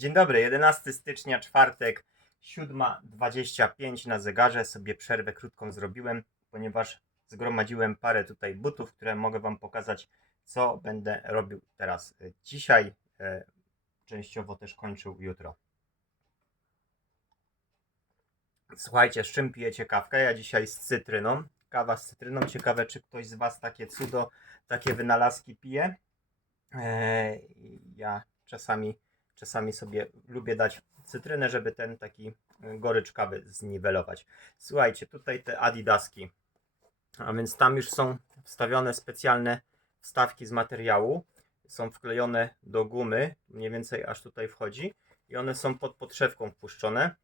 Dzień dobry, 11 stycznia, czwartek, 7.25 na zegarze. Sobie przerwę krótką zrobiłem, ponieważ zgromadziłem parę tutaj butów, które mogę Wam pokazać, co będę robił teraz e, dzisiaj. e, Częściowo też kończył jutro. Słuchajcie, z czym pijecie kawkę? Ja dzisiaj z cytryną. Kawa z cytryną. Ciekawe, czy ktoś z Was takie cudo, takie wynalazki pije. Eee, ja czasami, czasami sobie lubię dać cytrynę, żeby ten taki y, gorycz kawy zniwelować. Słuchajcie, tutaj te adidaski. A więc tam już są wstawione specjalne wstawki z materiału. Są wklejone do gumy, mniej więcej aż tutaj wchodzi. I one są pod podszewką wpuszczone,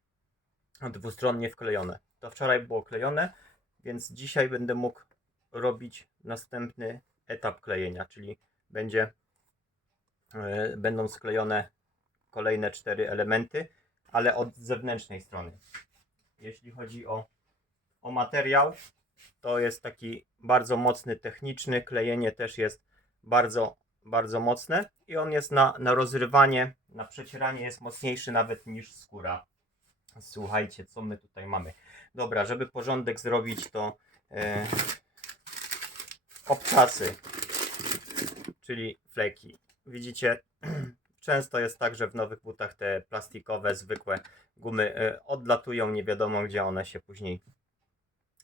dwustronnie wklejone. To wczoraj było klejone, więc dzisiaj będę mógł robić następny etap klejenia, czyli będzie e, będą sklejone kolejne cztery elementy, ale od zewnętrznej strony. Jeśli chodzi o, o materiał, to jest taki bardzo mocny, techniczny. Klejenie też jest bardzo, bardzo mocne i on jest na, na rozrywanie, na przecieranie jest mocniejszy nawet niż skóra. Słuchajcie, co my tutaj mamy. Dobra, żeby porządek zrobić, to e, obcasy, czyli fleki. Widzicie, często jest tak, że w nowych butach te plastikowe, zwykłe gumy e, odlatują, nie wiadomo gdzie one się później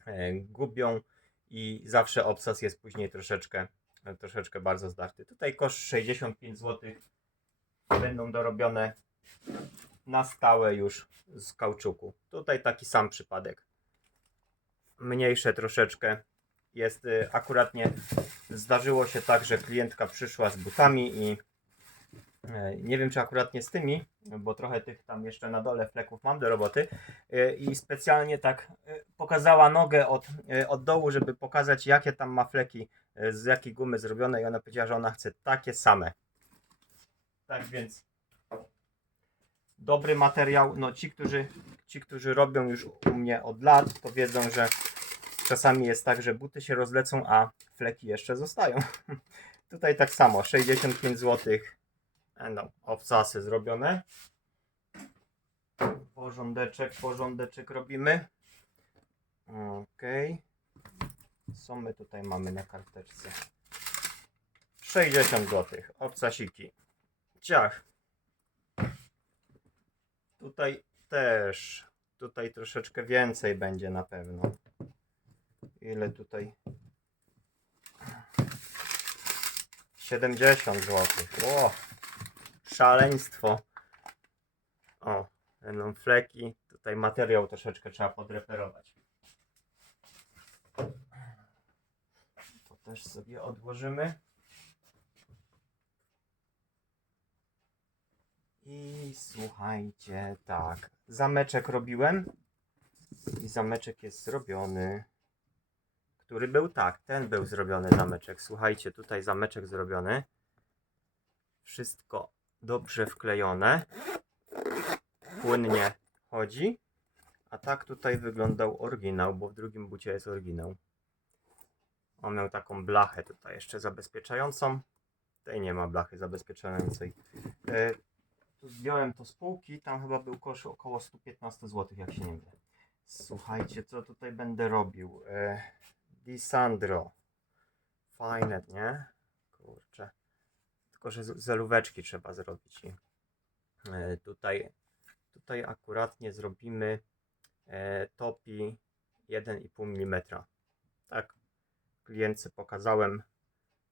e, gubią i zawsze obsas jest później troszeczkę, e, troszeczkę bardzo zdarty. Tutaj koszt 65 zł będą dorobione na stałe już z kauczuku. Tutaj taki sam przypadek. Mniejsze troszeczkę jest akuratnie zdarzyło się tak, że klientka przyszła z butami i nie wiem czy akurat nie z tymi, bo trochę tych tam jeszcze na dole fleków mam do roboty e, i specjalnie tak e, pokazała nogę od, e, od dołu, żeby pokazać jakie tam ma fleki, e, z jakiej gumy zrobione i ona powiedziała, że ona chce takie same. Tak więc dobry materiał. No ci, którzy, ci, którzy robią już u mnie od lat, to wiedzą, że czasami jest tak, że buty się rozlecą, a fleki jeszcze zostają. Tutaj tak samo, 65 zł. Będą obcasy zrobione. Porządeczek, porządeczek robimy. Ok. Co my tutaj mamy na karteczce? 60 zł. Obcasiki. Ciach. Tutaj też. Tutaj troszeczkę więcej będzie na pewno. Ile tutaj? 70 zł. Szaleństwo. O, będą fleki. Tutaj materiał troszeczkę trzeba podreperować. To też sobie odłożymy. I słuchajcie, tak. Zameczek robiłem. I zameczek jest zrobiony. Który był tak, ten był zrobiony zameczek. Słuchajcie, tutaj zameczek zrobiony. Wszystko dobrze wklejone. Płynnie chodzi. A tak tutaj wyglądał oryginał, bo w drugim bucie jest oryginał. On miał taką blachę tutaj jeszcze zabezpieczającą. Tutaj nie ma blachy zabezpieczającej. E, tu zdjąłem to z półki, tam chyba był kosz około 115 zł, jak się nie mylę. Słuchajcie, co tutaj będę robił? E, Disandro. Fajne, nie? Kurczę. Tylko, że trzeba zrobić. I, e, tutaj, tutaj akuratnie zrobimy e, topi 1,5 mm. Tak, klientce pokazałem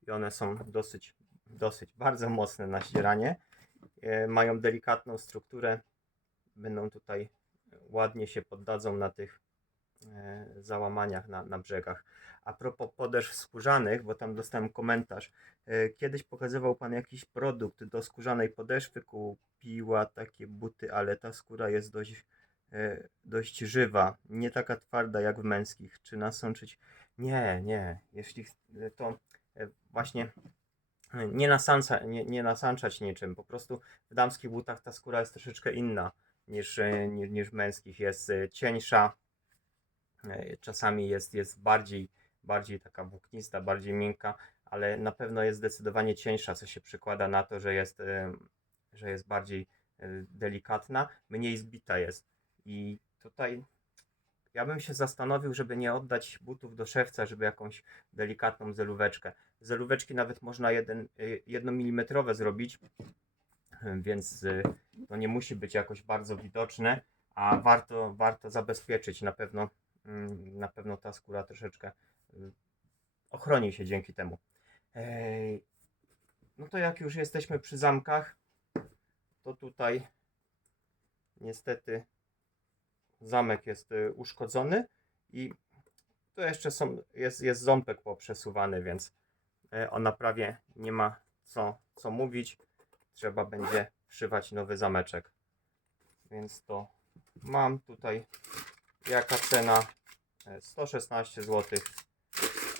i one są dosyć, dosyć bardzo mocne na ścieranie e, mają delikatną strukturę, będą tutaj ładnie się poddadzą na tych załamaniach na, na brzegach. A propos podeszw skórzanych, bo tam dostałem komentarz. e, Kiedyś pokazywał Pan jakiś produkt do skórzanej podeszwy, kupiła takie buty, ale ta skóra jest dość, e, dość żywa, nie taka twarda jak w męskich. Czy nasączyć? Nie, nie. Jeśli to e, właśnie nie, nasansa, nie, nie niczym. Po prostu w damskich butach ta skóra jest troszeczkę inna niż, e, niż, niż męskich. Jest e, cieńsza, e, czasami jest, jest bardziej, bardziej taka włóknista, bardziej miękka, ale na pewno jest zdecydowanie cieńsza, co się przekłada na to, że jest, e, że jest bardziej y, delikatna, mniej zbita jest. I tutaj ja bym się zastanowił, żeby nie oddać butów do szewca, żeby jakąś delikatną zelóweczkę. Zelóweczki nawet można jeden, y, jednomilimetrowe zrobić, więc to nie musi być jakoś bardzo widoczne, a warto, warto zabezpieczyć. Na pewno, na pewno ta skóra troszeczkę y, ochroni się dzięki temu. No to jak już jesteśmy przy zamkach, to tutaj niestety zamek jest y, uszkodzony i tu jeszcze są, jest, jest ząbek poprzesuwany, więc y, o naprawie nie ma co, co mówić. Trzeba będzie wszywać nowy zameczek. Więc to mam tutaj jaka cena E, 116 zł.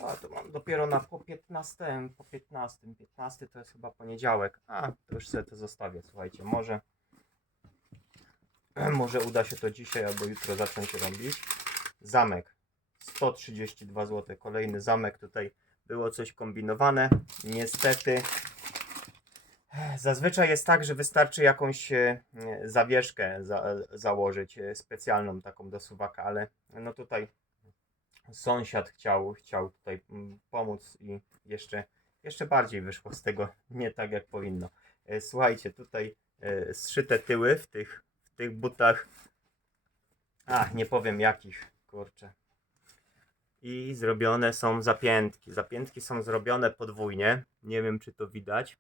A to mam dopiero na po 15, po 15. 15 to jest chyba poniedziałek. A, to już sobie to zostawię. Słuchajcie, może może uda się to dzisiaj albo jutro zacząć robić. Zamek 132 zł. Kolejny zamek. Tutaj było coś kombinowane. Niestety Zazwyczaj jest tak, że wystarczy jakąś e, zawieszkę za, założyć, e, specjalną taką do suwaka, ale no tutaj sąsiad chciał, chciał tutaj mm, pomóc i jeszcze, jeszcze bardziej wyszło z tego nie tak jak powinno. E, Słuchajcie, tutaj zszyte tyły w tych, w tych butach. A, nie powiem jakich, kurczę. I zrobione są zapiętki. Zapiętki są zrobione podwójnie. Nie wiem, czy to widać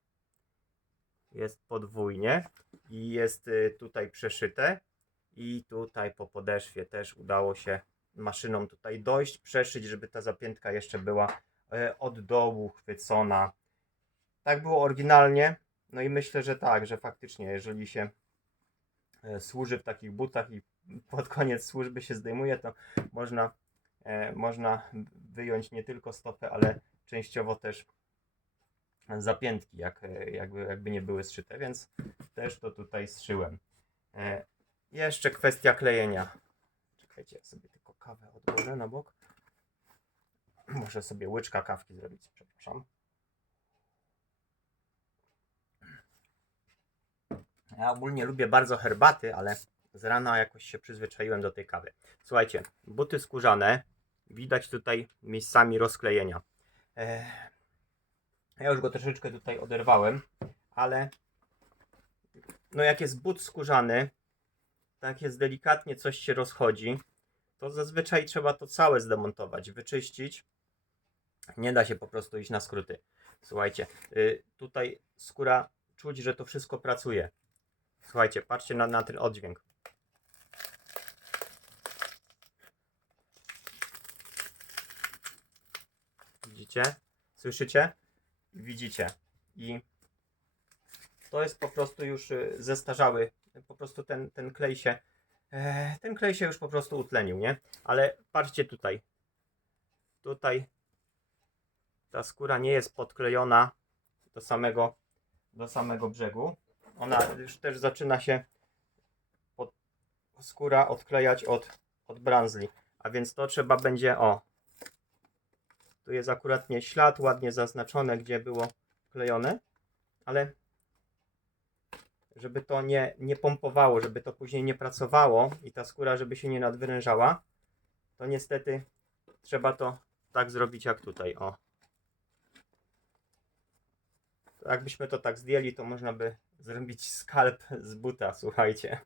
jest podwójnie i jest y, tutaj przeszyte i tutaj po podeszwie też udało się maszyną tutaj dojść, przeszyć, żeby ta zapiętka jeszcze była e, od dołu chwycona. Tak było oryginalnie, no i myślę, że tak, że faktycznie jeżeli się e, służy w takich butach i pod koniec służby się zdejmuje, to można, e, można wyjąć nie tylko stopę, ale częściowo też zapiętki, jak, jakby, jakby nie były zszyte, więc też to tutaj zszyłem. E, jeszcze kwestia klejenia. Czekajcie, ja sobie tylko kawę odłożę na bok. Muszę sobie łyczka kawki zrobić, przepraszam. Ja ogólnie lubię bardzo herbaty, ale z rana jakoś się przyzwyczaiłem do tej kawy. Słuchajcie, buty skórzane, widać tutaj miejscami rozklejenia. E, ja już go troszeczkę tutaj oderwałem, ale no jak jest but skórzany, tak jest delikatnie coś się rozchodzi, to zazwyczaj trzeba to całe zdemontować, wyczyścić. Nie da się po prostu iść na skróty. Słuchajcie, y, tutaj skóra czuć, że to wszystko pracuje. Słuchajcie, patrzcie na, na ten oddźwięk. Widzicie? Słyszycie? Widzicie. I to jest po prostu już y, zestarzały. Po prostu ten, ten klej się. e, Ten klej się już po prostu utlenił, nie? Ale patrzcie tutaj. Tutaj ta skóra nie jest podklejona do samego, do samego brzegu. Ona już też zaczyna się pod, skóra odklejać od, od branzli. A więc to trzeba będzie, o, tu jest akuratnie ślad ładnie zaznaczone, gdzie było klejone, ale żeby to nie, nie pompowało, żeby to później nie pracowało i ta skóra, żeby się nie nadwyrężała, to niestety trzeba to tak zrobić jak tutaj, o. Jakbyśmy to tak zdjęli, to można by zrobić skalp z buta, słuchajcie.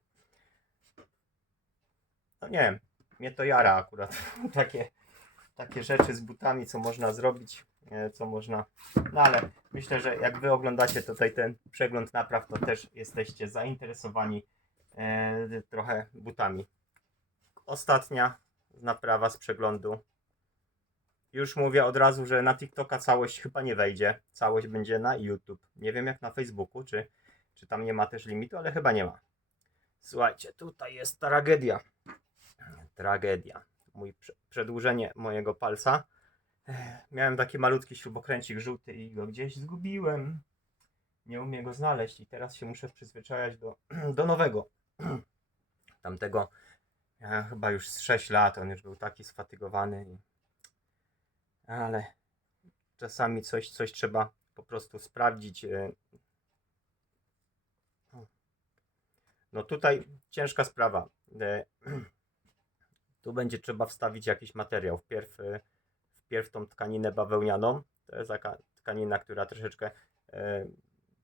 No nie wiem, mnie to jara akurat, takie takie rzeczy z butami, co można zrobić, e, co można. No ale myślę, że jak wy oglądacie tutaj ten przegląd napraw, to też jesteście zainteresowani e, trochę butami. Ostatnia naprawa z przeglądu. Już mówię od razu, że na TikToka całość chyba nie wejdzie. Całość będzie na YouTube. Nie wiem jak na Facebooku, czy, czy tam nie ma też limitu, ale chyba nie ma. Słuchajcie, tutaj jest tragedia. Tragedia mój prze- przedłużenie mojego palca. Miałem taki malutki śrubokręcik żółty i go gdzieś zgubiłem. Nie umiem go znaleźć i teraz się muszę przyzwyczajać do, do nowego. Tamtego ja chyba już z 6 lat, on już był taki sfatygowany. Ale czasami coś, coś trzeba po prostu sprawdzić. e. No tutaj ciężka sprawa. Tu będzie trzeba wstawić jakiś materiał. Wpierw, e, wpierw tą tkaninę bawełnianą. To jest taka tkanina, która troszeczkę e,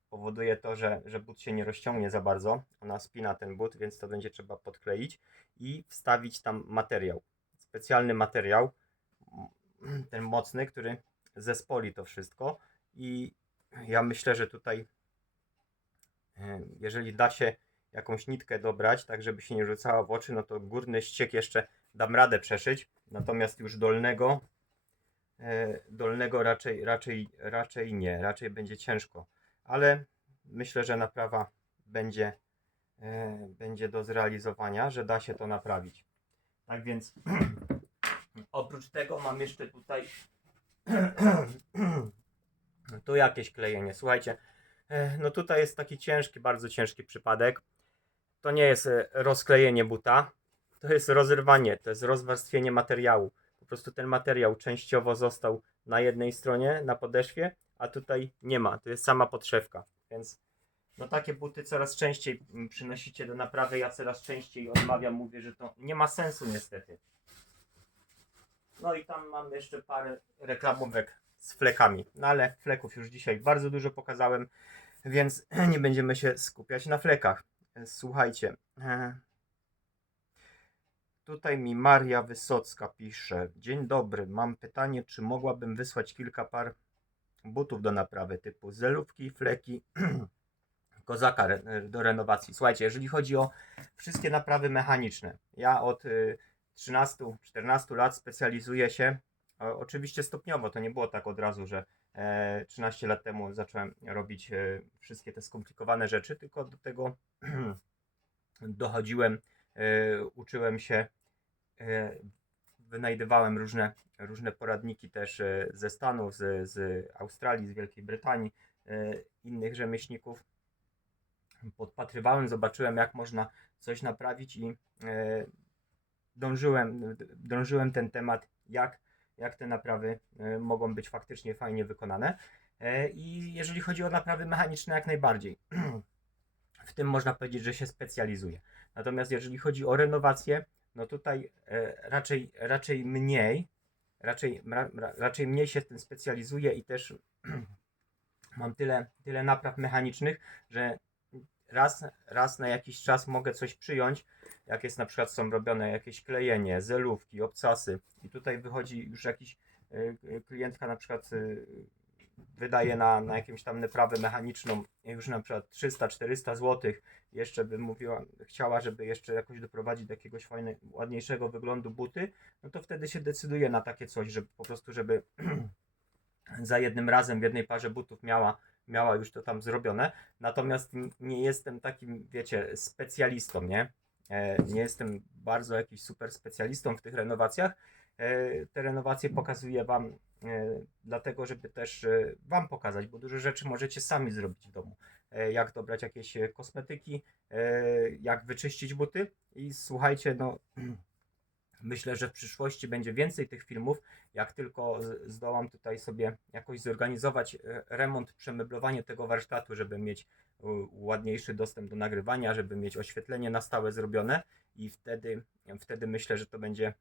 powoduje to, że, że but się nie rozciągnie za bardzo. Ona spina ten but, więc to będzie trzeba podkleić i wstawić tam materiał. Specjalny materiał, m, ten mocny, który zespoli to wszystko. I ja myślę, że tutaj, e, jeżeli da się jakąś nitkę dobrać, tak żeby się nie rzucała w oczy, no to górny ściek jeszcze dam radę przeszyć, natomiast już dolnego, e, dolnego raczej, raczej, raczej nie, raczej będzie ciężko, ale myślę, że naprawa będzie, e, będzie do zrealizowania, że da się to naprawić. Tak więc oprócz tego mam jeszcze tutaj tu jakieś klejenie. Słuchajcie, e, no tutaj jest taki ciężki, bardzo ciężki przypadek. To nie jest rozklejenie buta, to jest rozerwanie, to jest rozwarstwienie materiału. Po prostu ten materiał częściowo został na jednej stronie, na podeszwie, a tutaj nie ma. To jest sama podszewka. Więc no takie buty coraz częściej mm, przynosicie do naprawy. Ja coraz częściej odmawiam, mówię, że to nie ma sensu niestety. No i tam mam jeszcze parę reklamówek z flekami. No ale fleków już dzisiaj bardzo dużo pokazałem, więc nie będziemy się skupiać na flekach. Słuchajcie. E, Tutaj mi Maria Wysocka pisze. Dzień dobry, mam pytanie, czy mogłabym wysłać kilka par butów do naprawy typu zelówki, fleki, kozaka re- do renowacji. Słuchajcie, jeżeli chodzi o wszystkie naprawy mechaniczne, ja od y, 13-14 lat specjalizuję się, oczywiście stopniowo, to nie było tak od razu, że e, 13 lat temu zacząłem robić e, wszystkie te skomplikowane rzeczy, tylko do tego dochodziłem, e, uczyłem się, e, wynajdywałem różne, różne poradniki też e, ze Stanów, z, z Australii, z Wielkiej Brytanii, e, innych rzemieślników. Podpatrywałem, zobaczyłem jak można coś naprawić i e, dążyłem, dążyłem ten temat, jak, jak te naprawy e, mogą być faktycznie fajnie wykonane. E, I jeżeli chodzi o naprawy mechaniczne, jak najbardziej. W tym można powiedzieć, że się specjalizuje. Natomiast jeżeli chodzi o renowację, no tutaj e, raczej, raczej mniej, raczej, ra, ra, raczej mniej się w tym specjalizuję i też mam tyle, tyle napraw mechanicznych, że raz, raz na jakiś czas mogę coś przyjąć, jak jest na przykład są robione jakieś klejenie, zelówki, obcasy. I tutaj wychodzi już jakiś y, y, klientka na przykład wydaje na, na jakąś tam naprawę mechaniczną już na przykład 300-400 zł, jeszcze bym mówiła, chciała, żeby jeszcze jakoś doprowadzić do jakiegoś fajnego, ładniejszego wyglądu buty, no to wtedy się decyduje na takie coś, żeby po prostu, żeby za jednym razem w jednej parze butów miała, miała już to tam zrobione. Natomiast nie jestem takim, wiecie, specjalistą, nie? E, nie jestem bardzo jakiś super specjalistą w tych renowacjach. E, te renowacje pokazuję Wam e, dlatego, żeby też e, Wam pokazać, bo dużo rzeczy możecie sami zrobić w domu. Jak dobrać jakieś kosmetyki, jak wyczyścić buty. I słuchajcie, no myślę, że w przyszłości będzie więcej tych filmów, jak tylko zdołam tutaj sobie jakoś zorganizować remont, przemeblowanie tego warsztatu, żeby mieć ładniejszy dostęp do nagrywania, żeby mieć oświetlenie na stałe zrobione. I wtedy, wtedy myślę, że to będzie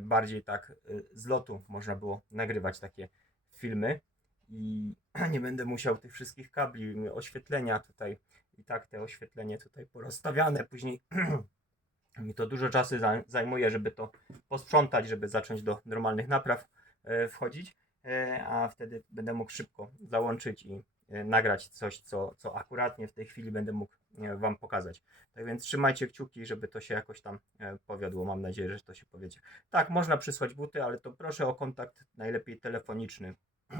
bardziej tak e, z lotu można było nagrywać takie filmy i nie będę musiał tych wszystkich kabli, oświetlenia tutaj i tak te oświetlenie tutaj porozstawiane później mi to dużo czasu za- zajmuje, żeby to posprzątać, żeby zacząć do normalnych napraw e, wchodzić, e, a wtedy będę mógł szybko załączyć i e, nagrać coś, co, co akuratnie w tej chwili będę mógł e, Wam pokazać. Tak więc trzymajcie kciuki, żeby to się jakoś tam e, powiodło. Mam nadzieję, że to się powiedzie. Tak, można przysłać buty, ale to proszę o kontakt najlepiej telefoniczny.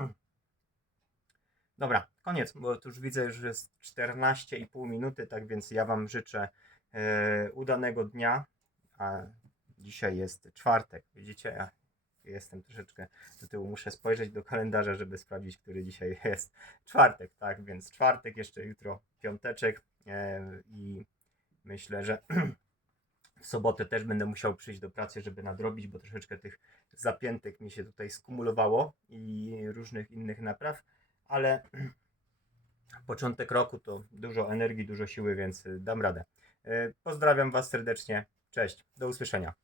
Dobra, koniec, bo tu już widzę, że jest 14,5 minuty, tak więc ja Wam życzę e, udanego dnia. A dzisiaj jest czwartek, widzicie? Ja jestem troszeczkę do tyłu, muszę spojrzeć do kalendarza, żeby sprawdzić, który dzisiaj jest czwartek, tak? Więc czwartek, jeszcze jutro piąteczek e, i myślę, że w sobotę też będę musiał przyjść do pracy, żeby nadrobić, bo troszeczkę tych zapiętek mi się tutaj skumulowało i różnych innych napraw, ale początek roku to dużo energii, dużo siły, więc dam radę. Y, Pozdrawiam Was serdecznie. Cześć, do usłyszenia.